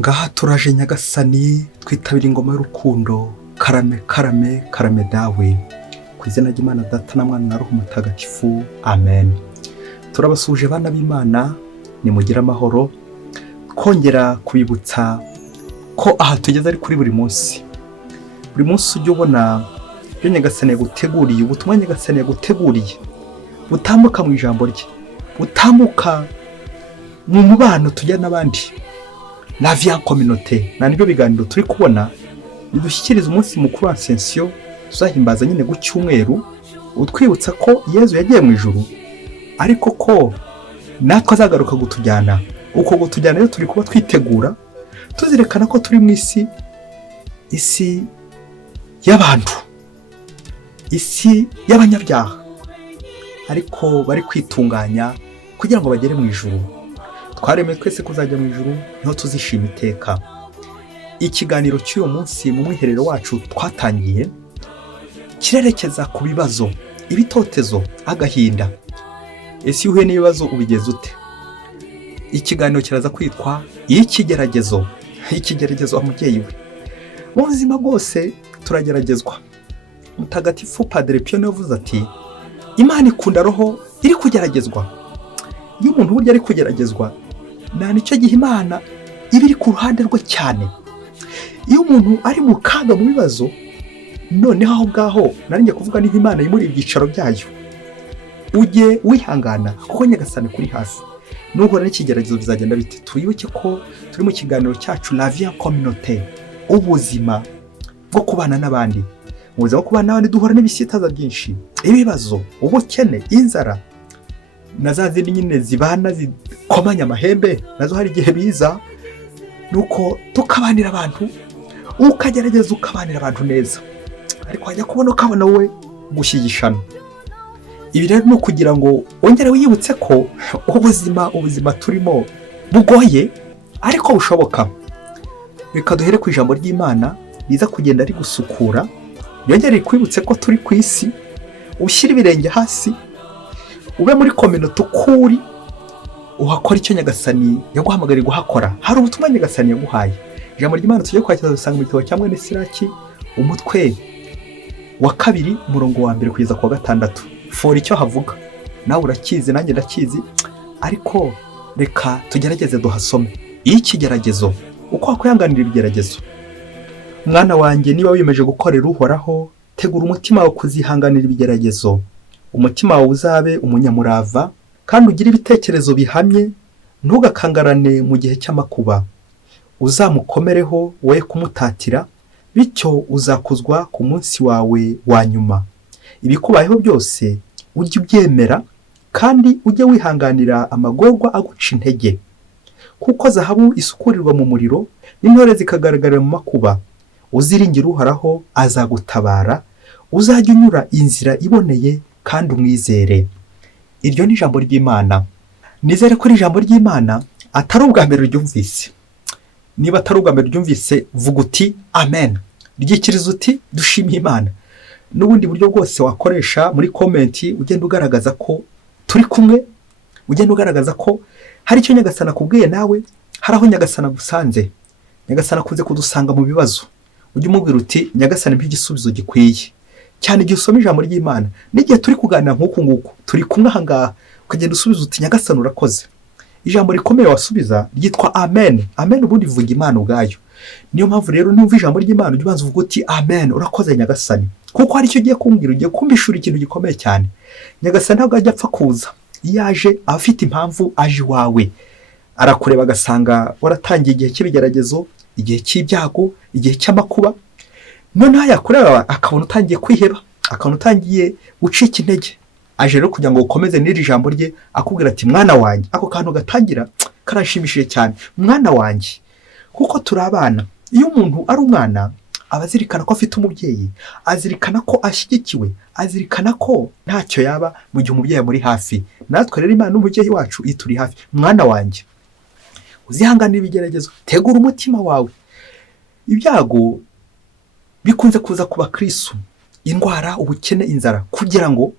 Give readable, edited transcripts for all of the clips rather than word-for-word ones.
ngaha turaje nyagasani twitabira ingoma y'urukundo, karame karame karame dawe, ku izina ry'Imana Data na Mwana na Roho Mutagatifu, amen. Turabasuje bana b'Imana, nimugire amahoro. Kongera kubibutsa ko aha tugeze ari kuri buri munsi ujya ubona ibyo nyagasani yaguteguriye, ubutumwa nyagasani yaguteguriye butambuka mu ijambo rye, butambuka mu mubano tujya n'abandi, la vie en communauté. Nibyo biganiro turi kubona bidushyikiriza umunsi mukuru wa Ascension tuzahimbaza nyine ku cyumweru, utwibutsa ko Yezu yagiye mu ijuru, ariko ko natwe azagaruka gutujyana. Uko gutujyana rero turi kuba twitegura, tuzirekana ko turi mu isi y'abantu, isi y'abanyabyaha, ariko bari kwitunganya kugira ngo bagere mu ijuru. Twaremeye twese kuzajya mu ijuru, niho tuzishima iteka. Ikiganiro cy'uyu munsi mu mwiherero wacu twatangiye kirerekeza ku bibazo, ibitotezo, agahinda. Ese iyo uhuye n'ibibazo ubigeze ute? Ikiganiro kiraza kwitwa ikigeragezo. Ikigeragezo umubyeyi we. Mu buzima bwose turageragezwa. Mutagatifu Padre Pio yavuze ati, Imana ikunda roho iri kugeragezwa. Iyo umuntu burya ari kugeragezwa, nta nicyo gihe Imana iba iri ku ruhande rwe cyane. Iyo umuntu ari mu kaga mu bibazo, noneho aho ngaho narinjye kuvuga niba Imana imuri ibyicaro byayo, ujye wihangana kuko nyagasani kuri hafi. Nuhura n'ikigeragezo bizagenda bite? Twibuke ko turi mu kiganiro cyacu la vie en communauté, ubuzima bwo kubana n'abandi. Mu buzima bwo kubana n'abandi duhura n'ibisitaza byinshi, ibibazo, ubukene, inzara, na za zindi nyine zibana zikomanya amahembe, nazo hari igihe biza. Nuko tukabanira abantu, ukagerageza ukabanira abantu neza, ariko wajya kubona ukabona wowe gushyigishana. Ibi rero no kugira ngo wongere wiyibutse ko ubuzima turimo bugoye ariko bushoboka. Reka duhere ku ijambo ry'Imana riza kugenda rigusukura, yongere kwibutse ko turi ku isi, ushyira ibirenge hasi, ube muri communauté ukuri, uhakora icyo nyagasani yaguhamagariye guhakora. Hari ubutumwa nyagasani yaguhaye. Ijambo ry'Imana tujye kwakira dusanga mu gitabo cya mwene Siraki, umutwe wa 2 umurongo wa 1 kugeza ku wa 6. Fora icyo havuga, nawe urakizi nanjye ndakizi, ariko reka tugerageze duhasome. Ikigeragezo, uko wakwihanganira ibigeragezo. Mwana wanjye, niba wiyemeje gukorera Uhoraho, tegura umutima wawe kuzihanganira ibigeragezo. Umutima wawe uzabe umunyamurava, kandi ugire ibitekerezo bihamye, ntugakangarane mu gihe cy'amakuba. Uzamukomereho woye kumutatira, bityo uzakuzwa ku munsi wawe wa nyuma. Ibikubayeho byose ujye ubyemera, kandi ujye wihanganira amagorwa aguca intege, kuko zahabu isukurirwa mu muriro, n'intore zikagaragarira mu makuba. Uziringira Uhoraho azagutabara, uzajya unyura inzira iboneye kandi umwizere. Iryo ni ijambo ry'Imana. Nizere ko ijambo ry'Imana atari ubwa mbere ryumvise. Niba atari ubwa mbere ryumvise, vuga uti amen, ryikiriza uti dushimiye Imana. N'ubundi buryo bwose wakoresha muri komenti, ugenda ugaragaza ko turi kumwe, ugenda ugaragaza ko hari icyo nyagasana kubwiye, nawe hari aho nyagasana gusanze. Nyagasana kuze kudusanga mu bibazo, ujye umubwira uti nyagasana mpa igisubizo gikwiye. Cyane igihe usoma ijambo ry'Imana, n'igihe turi kuganira nk'uku nguku, turi kumwe aha ngaha, ukagenda usubiza uti nyagasana urakoze. Ijambo rikomeye wasubiza ryitwa amen. Amen ubundi bivuga Imana ubwayo. Niyo mpamvu rero numva ijambo ry'Imana ujye ubanza uvuga uti amen, urakoze nyagasani, kuko hari icyo ugiye kumbwira, ugiye kumbishura ikintu gikomeye cyane. Nyagasani ntabwo ajya apfa kuza. Iyo aje afite impamvu, aje iwawe arakureba agasanga waratangiye igihe cy'ibigeragezo, igihe cy'ibyago, igihe cy'amakuba, noneho yakureba akabona utangiye kwiheba, akabona utangiye gucika intege. Aje rero kugira ngo ukomeze n'iri jambo rye, akubwira ati mwana wanjye. Ako kantu gatangira karashimishije cyane, mwana wanjye, kuko turi abana. Iyo umuntu ari umwana, abazirikana ko afite umubyeyi, azirikana ko ashyigikiwe, azirikana ko ntacyo yaba mu gihe umubyeyi muri hafi. Natwe rero Imana n'umubyeyi wacu ituri hafi. Mwana wanjye, uzihanganira ibigeragezo, tegura umutima wawe. Ibyago bikunze kuza ku bakristo, indwara, ubukene, inzara, kugira ngo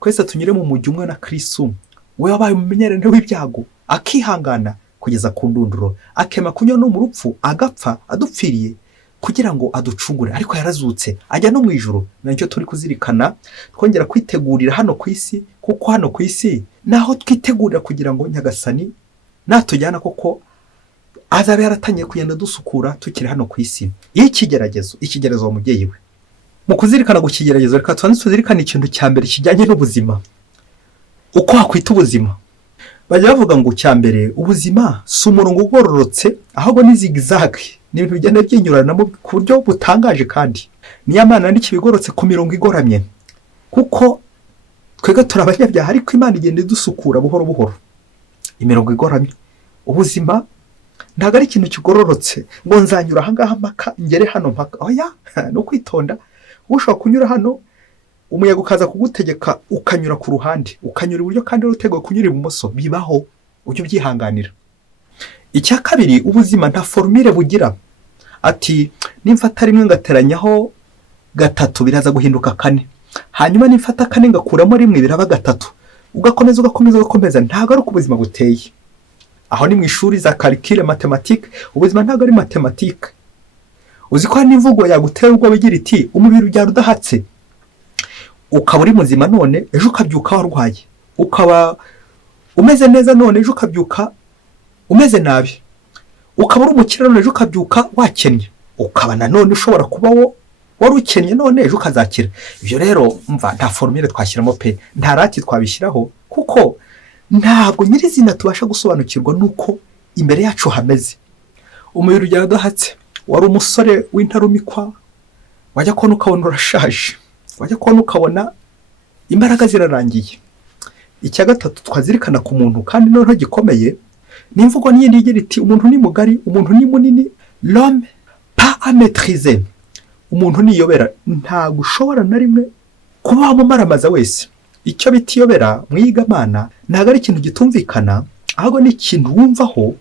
twese tunyure mu mujyi umwe na Kristo. We wabaye umumenyerere w'ibyago, akihangana kugeza ku ndunduro, akema kunywa no mu rupfu, agapfa adupfiriye kugira ngo aducungure, ariko yarazutse ajya no mu ijuru. Nacyo turi kuzirikana twongera kwitegurira hano ku isi, kuko hano ku isi naho twitegurira kugira ngo Nyagasani natujyana koko azabe yaratangiye kugenda dusukura tukiri hano ku isi. Ikigeragezo wa mubyeyi we, mu kuzirikana ku kigeragezo reka tubanze tuzirikane ikintu cya mbere kijyanye n'ubuzima, uko wakwita ubuzima. Bajya bavuga ngo cya mbere, ubuzima si umurongo ugororotse, ahubwo ni zigizage, ni ibintu bigenda byinyuranamo ku buryo butangaje, kandi niyo Imana n'ikibigorotse ku mirongo igoramye, kuko twebwe turi abanyabyaha, ariko Imana igenda idusukura buhoro buhoro. Imirongo igoramye, ubuzima ntabwo ari ikintu kigororotse ngo nzanyura ahangaha mpaka ngere hano mpaka. Oya, no kwitonda. Ushobora kunyura hano, umuyaga ukaza kugutegeka ukanyura ku ruhande, ukanyura iburyo kandi uteguye kunyura ibumoso, bibaho, ujye ubyihanganira. Icya kabiri, ubuzima nta formule bugira, ati nimfata rimwe ngateranyaho gatatu biraza guhinduka kane, hanyuma nimfata kane ngakuramo rimwe biraba gatatu, ugakomeza. Ntabwo ari uko ubuzima buteye. Aho ni mu ishuri za calcul mathématique, ubuzima ntabwo ari mathématique. Uzi ko hari n'imvugo yagutera ubwo bigira iti umubiri ubyara udahatse, ukaba uri muzima none ejo ukabyuka warwaye, ukaba umeze neza none ejo ukabyuka umeze nabi, ukaba uri umukire none ejo ukabyuka wakennye, ukaba nanone ushobora kuba wari ukennye none ejo ukazakira. Ibyo rero mva nta formule twashyiramo pe, nta rati twabishyiraho, kuko ntabwo nyirizina tubasha gusobanukirwa nuko imbere yacu hameze. Umubiri ubyara udahatse, wari umusore w'intarumikwa, wajya kubona ukabona urashaje, wajya kubona ukabona imbaraga zirarangiye. Icya gatatu twazirikana ku muntu, kandi noneho gikomeye, ni imvugo n'iyindi igira iti umuntu ni mugari, umuntu ni munini, l'homme pas à maîtriser, umuntu niyobera. Ntabwo ushobora na rimwe kuba wamumaramaza wese. Icyo bita iyobera mu iyigamana ntabwo ari ikintu gitumvikana, ahubwo ni ikintu wumvaho,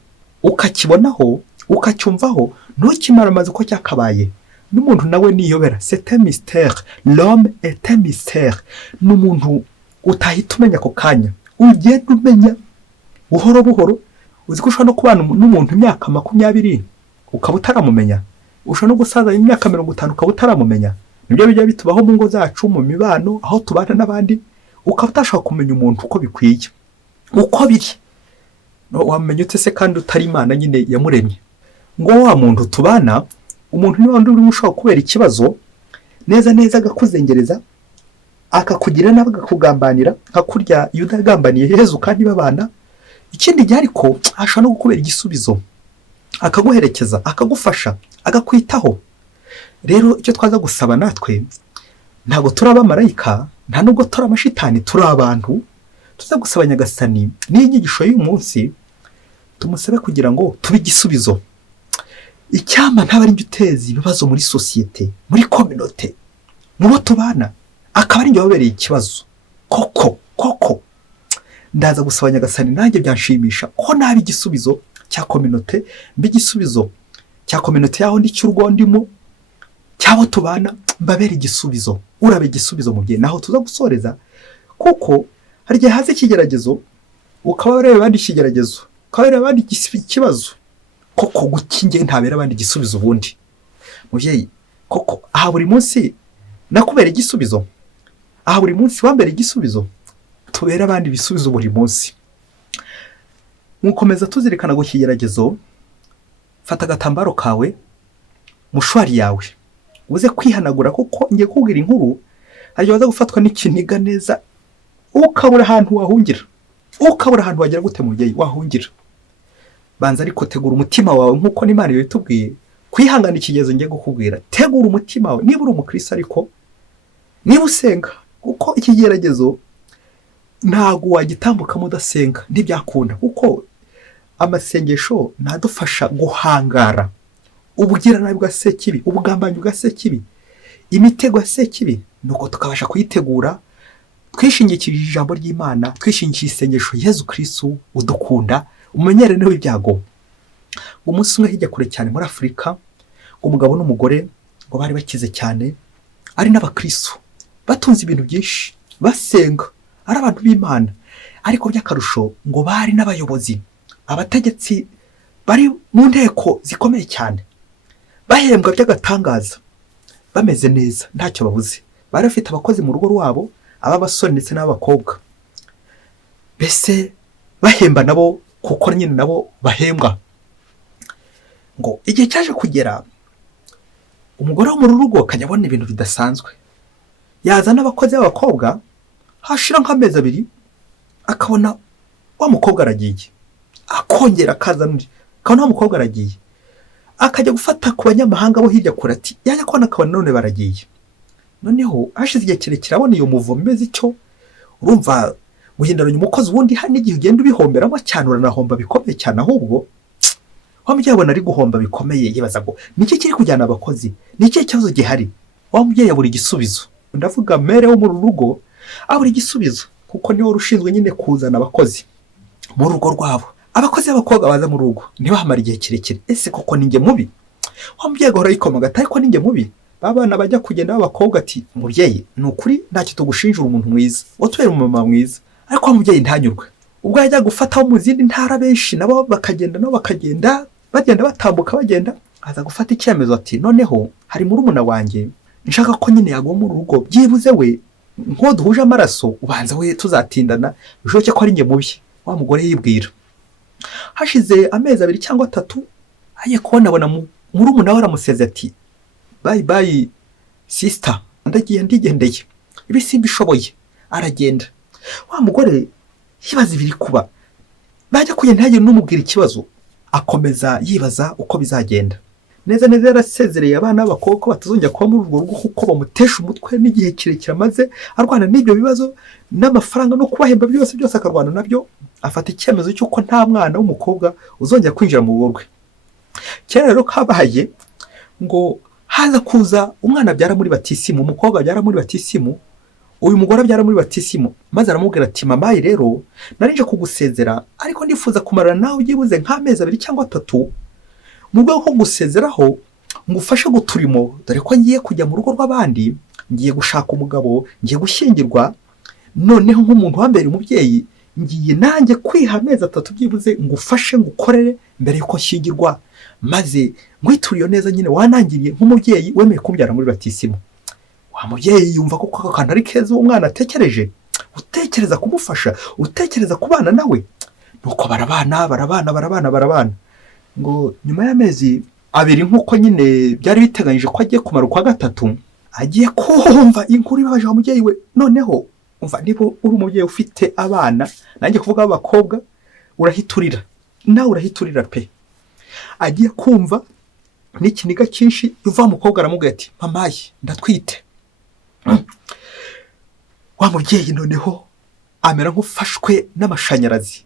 ukakibonaho, ukacyumvaho, ntukimaramaze uko cyakabaye. N'umuntu nawe niyobera, c'est un mystère, l'homme est un mystère. N'umuntu utahita umenya ako kanya, ugenda umenya buhoro buhoro. Uzi ko ushobora no kubana n'umuntu imyaka 20 ukaba utaramumenya, ushobora no gusaza imyaka 50 ukaba utaramumenya. Nibyo bijya bitubaho mu ngo zacu, mu mibano, aho tubana n'abandi, ukaba utashaka kumenya umuntu uko bikwiye, uko biri. Wamenya ute se kandi utari Imana nyine yamuremye? Ngo wa muntu tubana, umuntu ni wandi uri ushaka kubera ikibazo neza agakuzengereza, akakugira nawe akakugambanira, akakurya iyo udagambaniye Yezu kandi babana. Ikindi gihe ariko ashobora no gukubera igisubizo, akaguherekeza, akagufasha, agakwitaho. Rero icyo twaza gusaba natwe, ntabwo turi abamarayika, nta nubwo turi amashitani, turi abantu. Tuza gusaba Nyagasani n'inyigisho y'uyu munsi, tumusabe kugira ngo tube igisubizo. Icyama ntaba ari uteza ibibazo muri societe, muri communauté, mu bo tubana, akaba ari njye wabereye ikibazo. Koko ndaza gusaba Nyagasani nanjye byanshimisha ko nabi igisubizo cya communauté, igisubizo cya communauté yaho ndi cy'urwo ndimo, cyabo tubana, mbabere igisubizo. Urabe igisubizo mu gihe naho tuza gusoreza, kuko hari gihe haze ikigeragezo, ukaba ureba abandi ikigeragezo, ukaba ureba abandi ikibazo. Koko gukinge ntabera abandi igisubizo ubundi. Muvyeyi, koko aha buri munsi nakubera igisubizo, aha buri munsi wambere igisubizo, tubera abandi ibisubizo buri munsi. Mukomeza tuzirikana ku kigeragezo, fata agatambaro kawe, mushwari yawe, uze kwihanagura, kuko ngiye kubwira inkuru hari waza gufatwa n'ikiniga neza, ukabura ahantu wahungira, ukabura ahantu wagera gute muvyeyi wahungira. Banza ariko tegura umutima wawe, nkuko n'Imana yitubwiye kwihangana ikigezo ngiye gukubwira. Tegura umutima wawe, niba uri umukristo, ariko niba usenga, kuko ikigeragezo ntago wagitambuka mudasenga, ntibyakunda. Kuko amasengesho nadufasha guhangara ubugira nabi bwa sekibi, ubugambanyi bwa sekibi, imitego ya sekibi, nuko tukabasha kuyitegura twishingikirije ijambo ry'Imana, twishingikirije isengesho Yezu Kristo udukunda, umumenyere niwe ibyago. Umunsi umwe hirya kure cyane muri Afurika, umugabo n'umugore ngo bari bakize cyane, ari n'abakristo, batunze ibintu byinshi, basenga, ari abantu b'Imana, ariko by'akarusho ngo bari n'abayobozi, abategetsi bari mu nteko zikomeye cyane, bahembwa by'agatangaza, bameze neza ntacyo babuze, bari bafite abakozi mu rugo rwabo, ab'abasore ndetse n'abakobwa, mbese bahemba nabo kuko nyine nabo bahembwa. Ngo igihe cyaje kugera, umugore wo mu rugo akajya abona ibintu bidasanzwe, yazana abakozi b'abakobwa, hashira nk'amezi 2 akabona wa mukobwa aragiye, akongera akazana undi, akabona wa mukobwa aragiye, akajya gufata ku banyamahanga bo hirya kure ati yajya kubona akabona none baragiye. Noneho hashize igihe kirekire abona iyo muvumo imeze icyo, urumva guhinduranya umukozi wundi hari n'igihe ugenda ubihomberamo cyane, uranahomba bikomeye cyane, ahubwo wa mubyeyi abona ari guhomba bikomeye, yibaza ngo niki kiri kujyana abakozi, niki kibazo gihari. Wa mubyeyi abura igisubizo, ndavuga mere wo mu rugo abura igisubizo, kuko niwe rushinzwe nyine kuzana abakozi mu rugo rwabo. Abakozi b'abakobwa baza mu rugo ntibahamara igihe kirekire, ese koko ninjye mubi? Wa mubyeyi agahora yikomaga ati ariko ninjye mubi? Babana bajya kugenda b'abakobwa ati mubyeyi ni ukuri ntacyo tugushinjura, umuntu mwiza, watubera umumama mwiza. Ariko wa mubyeyi ntanyurwe, ubwo yajya gufataho mu zindi ntara benshi nabo bakagenda bagenda batambuka bagenda, aza gufata icyemezo ati noneho hari murumuna wanjye nshaka ko nyine yagwa mu rugo, byibuze we nko duhuje amaraso, ubanza we tuzatindana, bishoboke ko ari njye mubi. Wa mugore yibwira. Hashize amezi 2 cyangwa 3 aye kubona murumuna we aramuseze ati bye bye sister, ndigendeye, ibi simbishoboye. Aragenda. Wa mugore yibaza ibiri kuba, bajya kugenda ntagire n'umubwira ikibazo, akomeza yibaza uko bizagenda. Neza yarasezereye abana b'abakobwa ko batazongera kuba muri urwo rugo, kuko bamutesha umutwe n'igihe kirekire amaze arwana n'ibyo bibazo n'amafaranga no kubahemba byose akarwana nabyo. Afata icyemezo cy'uko nta mwana w'umukobwa uzongera kwinjira mu rugo rwe. Kera rero kabaye ngo haza kuza umwana abyara muri batisimu, umukobwa abyara muri batisimu, uyu mugore abyara muri batisimu, maze aramubwira ati mamayi rero narinje kugusezera, ariko ndifuza kumarana nawe ugibuze nk'amezi 2 cyangwa 3 mu rwego rwo gusezeraho ngufashe guturimo, dore ko ngiye kujya mu rugo rw'abandi, ngiye gushaka umugabo, ngiye gushyingirwa, noneho nk'umuntu wambere umubyeyi ngiye nanjye kwiha amezi 3 byibuze ngufashe ngukorere mbere yuko nshyingirwa, maze ngwituriyo neza nyine wanangiriye nk'umubyeyi wemeye kumbyara muri batisimu. Wa mubyeyi yumva ko ako kantu ari keza umwana atekereje, utekereza kumufasha, utekereza kubana nawe. Nuko barabana ngo nyuma y'amezi 2 nk'uko nyine byari biteganyije ko agiye kumara kwa 3, agiye kumva inkuru ibabaje wa mubyeyi we. Noneho umva, niba uri umubyeyi ufite abana, nanjye kuvuga abakobwa, urahiturira, nawe urahiturira pe. Agiye kumva n'ikiniga cyinshi, yuva mukobwa aramubwira ati mamayi ndatwite. Wa mubyeyi noneho amera nk'ufashwe n'amashanyarazi,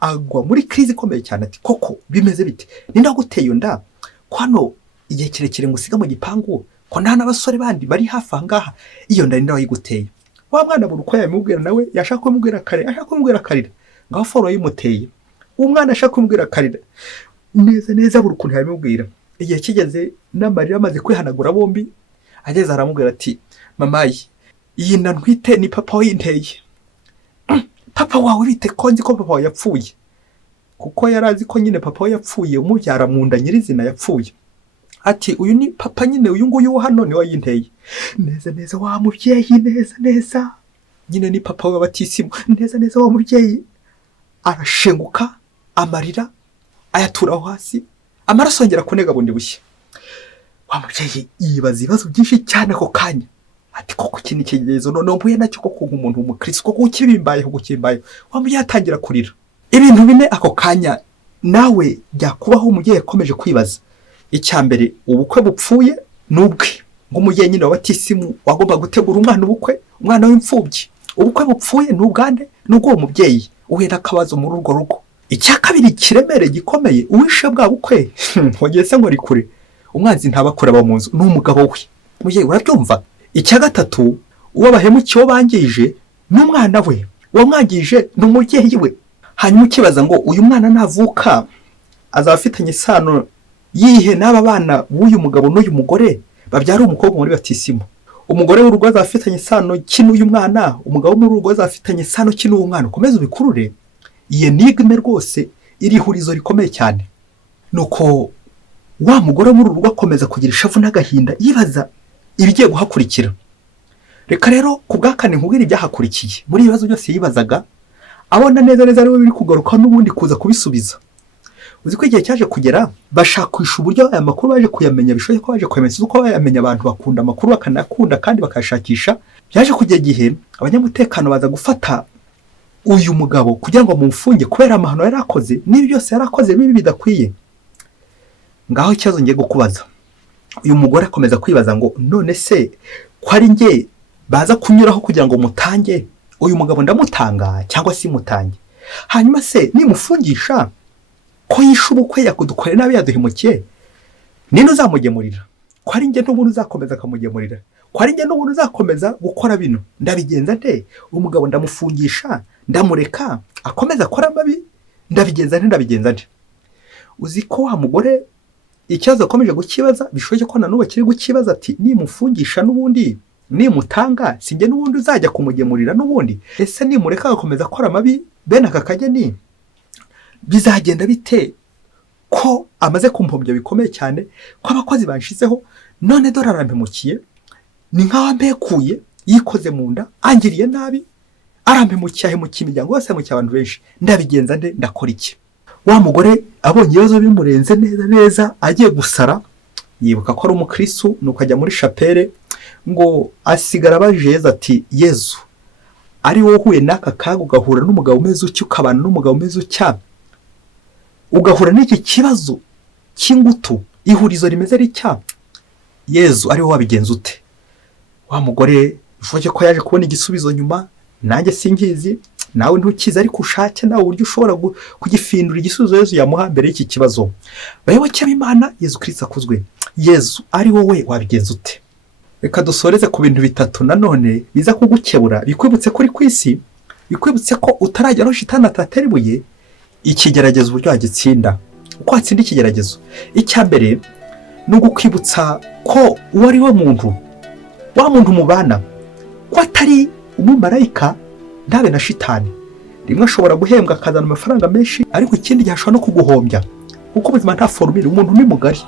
agwa muri krizi ikomeye cyane ati koko bimeze bite, ninda guteye nda kwano igihe kirekire ngusiga mu gipangu, ko nta n'abasore bandi bari hafi ahangaha, iyo nda ninda wayiguteye. Wa mwana buri uko yamubwira nawe yashaka kumubwira karira, ngaho foro yimuteye. Umwana ashaka kumubwira karira neza buri ukuntu yamubwira. Igihe kigeze n'amarira amaze kwihanagura bombi, ageze aramubwira ati mamayi iyi nda ntwite ni papa winteye. Papa wawe bite ko nzi ko papa wawe yapfuye? Kuko yarazi ko nyine papa we yapfuye, umubyara mu nda nyirizina yapfuye. Ati uyu ni papa nyine, uyu nguyu hano ni wayinteye. Neza wa mubyeyi, neza nyine ni papa wa batisimu. Neza wa mubyeyi arashenguka, amarira ayaturaho hasi, amaraso yongera kunega bundi bushya. Wa mubyeyi yibaza ibibazo byinshi cyane ako kanya, ati koko kini kigeragezo none mbuye nacyo koko nk'umuntu w'umukristu, koko ukibimbayeho. Wa mubyeyi atangira kurira. Ibintu bine ako kanya nawe byakubaho umubyeyi yakomeje kwibaza. Icyambere, ubukwe bupfuye n'ubwe, ng'umubyeyi nyine wa batisimu wagomba gutegura umwana ubukwe, umwana w'imfubyi. Ubukwe bupfuye n'ubwande n'ubwo umubyeyi uhera akabazo muri urwo rugo. Icya kabiri kiremere gikomeye, uwishe bwa bukwe wageze ngo rikure, umwanzi ntabakora ba munzu n'umugabo we. Mubyeyi urabyumva? Icya gatatu, uwo bahemukiye bangije n'umwana we, wamwangije n'umubyeyi we. Hanyuma ukibaza ngo uyu mwana navuka azaba afitanye isano yihe n'aba bana b'uyu mugabo n'uyu mugore babyara umukobwa muri batisimu. Umugore w'urugo azaba afitanye isano n'uyu mwana, umugabo muri urugo azaba afitanye isano n'uyu mwana. Komeza ubikurure, iyi nigme rwose iri hurizo rikomeye cyane. nuko wa mugore muri urugo akomeza kugira ishavu n'agahinda yibaza ibigiye guhakurikira. Reka rero ku bwa kane nkubwire ibyahakurikiye muri ibibazo byose yibazaga, abona neza neza ariwe biri kugaruka n'ubundi kuza kubisubiza. Uzi ko igihe cyaje kugera bashakisha uburyo aya makuru baje kuyamenya, bishoboye ko baje kuyamenya uko bayamenya. Abantu bakunda amakuru bakanakunda kandi bakashakisha. Byaje kugera igihe abanyamutekano baza gufata uyu mugabo kugira ngo mumufunge kubera amahano yari akoze n'ibi byose yari akoze bibi bidakwiye. Ngaho ikibazo ngiye gukubaza, uyu mugore akomeza kwibaza ngo none se ko ari njye baza kunyuraho kugira ngo mutange, uyu mugabo ndamutanga cyangwa si mutange? Hanyuma se nimufungisha ko yishe ubukwe yakudukorera nabi yaduhemukiye, ninde uzamugemurira? Ko ari njye n'ubundi uzakomeza akamugemurira? Ko ari njye n'ubundi uzakomeza gukora bino? Ndabigenza nte? Umugabo ndamufungisha, ndamureka akomeza akora amabi, ndabigenza nte? Uzi ko wa mugore ikibazo akomeje gukibaza, bishoboye ko nanubu kiri gukibaza ati nimufungisha n'ubundi nimutanga sinjye n'ubundi uzajya kumugemurira n'ubundi? Ese nimureka agakomeza akora amabi bene aka kageni bizagenda bite ko amaze kumpombya bikomeye cyane, ko abakozi banshizeho none dore arampemukiye, ni nkaho mbekuye yikoze mu nda, angiriye nabi, arampemukiye, ahemukiye imiryango yose, ahemukiye abantu benshi, ndabigenza nde? Ndakora iki? Wa mugore abonye ibibazo bimurenze neza neza agiye gusara, yibuka ko ari umukristu, nuko ajya muri chapelle ngo asigara abajije ati Yezu, ari wowe uhuye n'aka kaga ugahura n'umugabo umeze utyo, ukabana n'umugabo umeze utya, ugahura n'iki kibazo cy'ingutu, ihurizo rimeze ritya, Yezu ari wowe wabigenza ute? Wa mugore bivuze ko yaje kubona igisubizo nyuma, nanjye singizi, nawe ntukizi, ariko ushake nawe uburyo ushobora kugifindura igisubizo Yezu yamuha mbere y'iki kibazo. Bayoboke b'Imana, Yezu Kristo akuzwe. Yezu ari wowe wabigenza ute? Reka dusoreze ku bintu bitatu nanone biza kugukebura, bikwibutse kuri kwisi, bikwibutse ko utarajya aho shitani atatera ibuye. Ikigeragezo uburyo wagitsinda, uko watsinda ikigeragezo. Icya mbere ni ugukwibutsa ko uwo ari we muntu, wa muntu mubana, ko atari umumarayika ndabe na shitani. Rimwe ashobora guhembwa akazana amafaranga menshi, ariko ikindi gihe ashobora no kuguhombya, kuko ubuzima nta formule, umuntu ni mugari.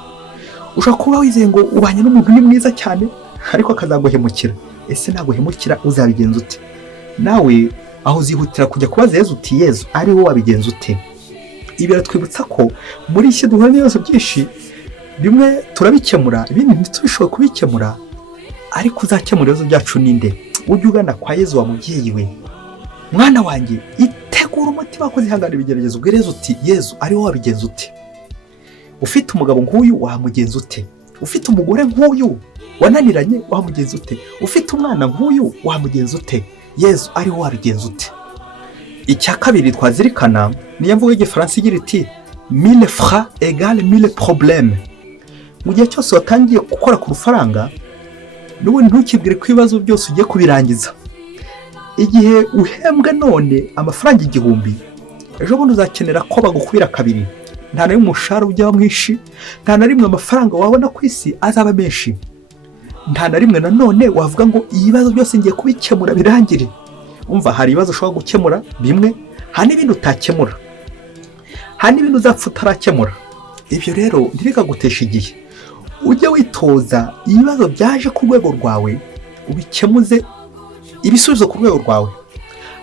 Ushobora kuba wizeye ngo ubanye n'umuntu ni mwiza cyane, ariko akazaguhemukira. Ese naguhemukira uzabigenza ute? Nawe aho uzihutira kujya kubaza Yezu uti Yezu ari wowe wabigenza ute? Ibi biratwibutsa ko muri iki duhura n'ibibazo byinshi, bimwe turabikemura, ibindi ntitubishoboye kubikemura, ariko uzakemura ibibazo byacu ninde? Ujye ugana kwa Yezu wa mubyeyi we. Mwana wanjye, itegura umutima ko uzihangana ibigeragezo, ubwire Yezu uti Yezu ari wowe wabigenza ute? Ufite umugabo nk'uyu wamugenza ute? Ufite umugore nk'uyu wananiranye wamugenza ute? Ufite umwana nk'uyu wamugenza ute? Yezu ari wowe wabigenza ute? Icya kabiri twazirikana niyo mvugo y'igifaransa igira iti 1000 francs égale 1000 problèmes. Mu gihe cyose watangiye gukora ku rufaranga, n'ubundi ntukibwire ko ibibazo byose ugiye kubirangiza. Igihe uhembwe none amafaranga 1000, ejo bundi uzakenera ko bagukwira kabiri. Nta na rimwe umushahara ujya mwinshi, nta na rimwe amafaranga wabona ku isi azaba menshi, nta na rimwe nanone wavuga ngo ibibazo byose ngiye kubikemura birangire. Umva, hari ibibazo ushobora gukemura bimwe, hari n'ibindi utakemura, hari n'ibindi uzapfa utarakemura. Ibyo rero ntibikagutesha igihe. Ujye witoza ibibazo byaje ku rwego rwawe, ubikemuze ibisubizo ku rwego rwawe.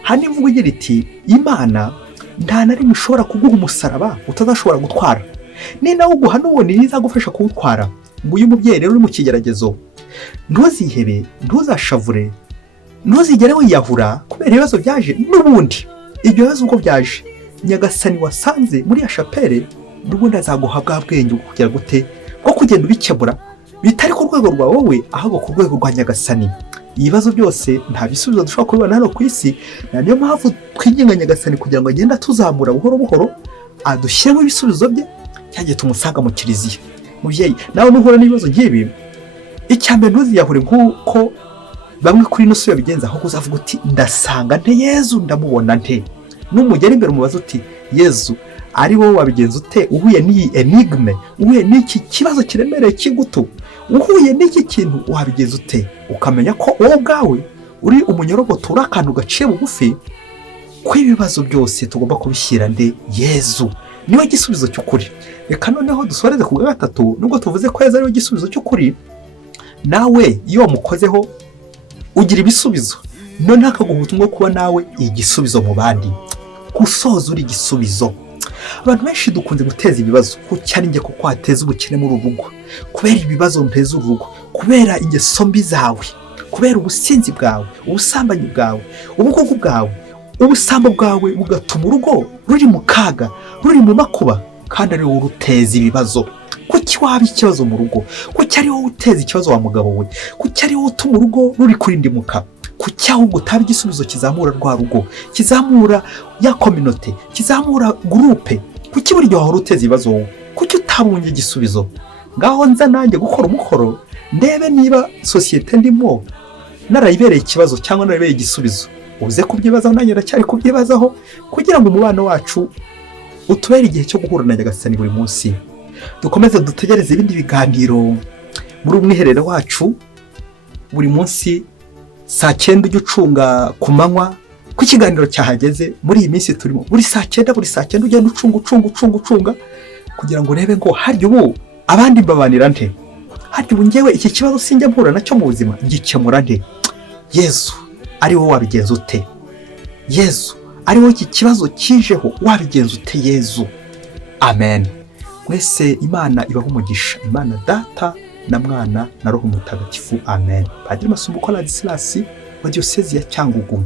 Hari n'imvugo igira iti Imana nta na rimwe ishobora kuguha umusaraba utazashobora gutwara, ni nawe uguha n'ubundi izagufasha kuwutwara. Ngo uyu mubyeyi rero uri mu kigeragezo, ntuzihebe, ntuzashavure, ntuzigere wiyahura kubera ibibazo byaje. N'ubundi ibyo bibazo ubwo byaje, Nyagasani wasanze muri ya chapelle n'ubundi azaguha bwa bwenge kugira gute bwo kugenda ubikemura, bitari ku rwego rwa wowe, ahubwo ku rwego rwa Nyagasani. Ibibazo byose nta bisubizo dushobora kubibona hano ku isi, niyo mpamvu twinginga Nyagasani kugira ngo agende atuzamura buhoro buhoro, adushyiremo ibisubizo bye, cyagiye tumusanga mu kiliziya. Mubyeyi, nawe nuhura n'ibibazo nk'ibi, icyambere ntuziyahure nk'uko bamwe kuri ino si babigenza, ahubwo uzavuga uti ndasanga nte Yezu, ndamubona nte? Numugera imbere umubaza uti Yezu ari wowe wabigenza ute? Uhuye n'iyi enigme, uhuye n'iki kibazo kiremereye cy'ingutu, uhuye n'iki kintu wabigenza ute? Ukamenya ko wowe ubwawe uri umunyorogoto, uri akantu gaciye bugufi, ko ibibazo byose tugomba kubishyira nde? Yezu. niwe gisubizo cy'ukuri. Reka noneho dusoreze ku bwa gatatu, nubwo tuvuze ko Yesu ariwe gisubizo cy'ukuri, nawe iyo wamukozeho ugira ibisubizo. None akaguha ubutumwa kuba nawe igisubizo mu bandi, gusoza uri igisubizo. Abantu benshi dukunze guteza ibibazo, kucyari njye kuko hateza ubukene muri urugo, kubera ibibazo nteza urugo, kubera ingeso mbi zawe, kubera ubusinzi bwawe, ubusambanyi bwawe, ubugugu bwawe, ubusambo bwawe bugatuma urugo ruri mu kaga, ruri mu makuba, kandi ari wowe uruteza ibibazo. Kuki waba ikibazo mu rugo? Kuki ari wowe uteza ikibazo wa mugabo we? Kuki ari wowe utuma urugo ruri kurindimuka? Kuki ahubwo utaba igisubizo kizamura rwa rugo, kizamura ya community, kizamura groupe? Kuki buryo wahora uteza ibibazo wowe? Kuki utabonye igisubizo? Ngaho nza nanjye gukora umukoro, ndebe niba societe ndimo narayibereye ikibazo cyangwa narayibereye igisubizo. Uze kubyibazaho, nanjye ndacyari kubyibazaho, kugira ngo umubano wacu utubere igihe cyo guhura na Nyagasani buri munsi. Dukomeze dutegereze ibindi biganiro muri umwiherero wacu buri munsi saa 9 ujye ucunga ku manywa ku kiganiro cyahageze. Muri iyi minsi turimo buri saa 9 ugenda ucunga kugira ngo urebe ngo harya ubu abandi mbabanira nte, harya ubu ngewe iki kibazo sinjya mpura nacyo mu buzima ngikemura nte. Yesu ari wowe wabigenza ute? Yesu ari wowe iki kibazo kijeho wabigenza ute? Yesu. Amen. Mwese Imana ibaho umugisha, Imana Data na Mwana na Roho Mutagatifu. Amen. Padiri Masumbuko Ladislas wa Diocese ya Cyangugu.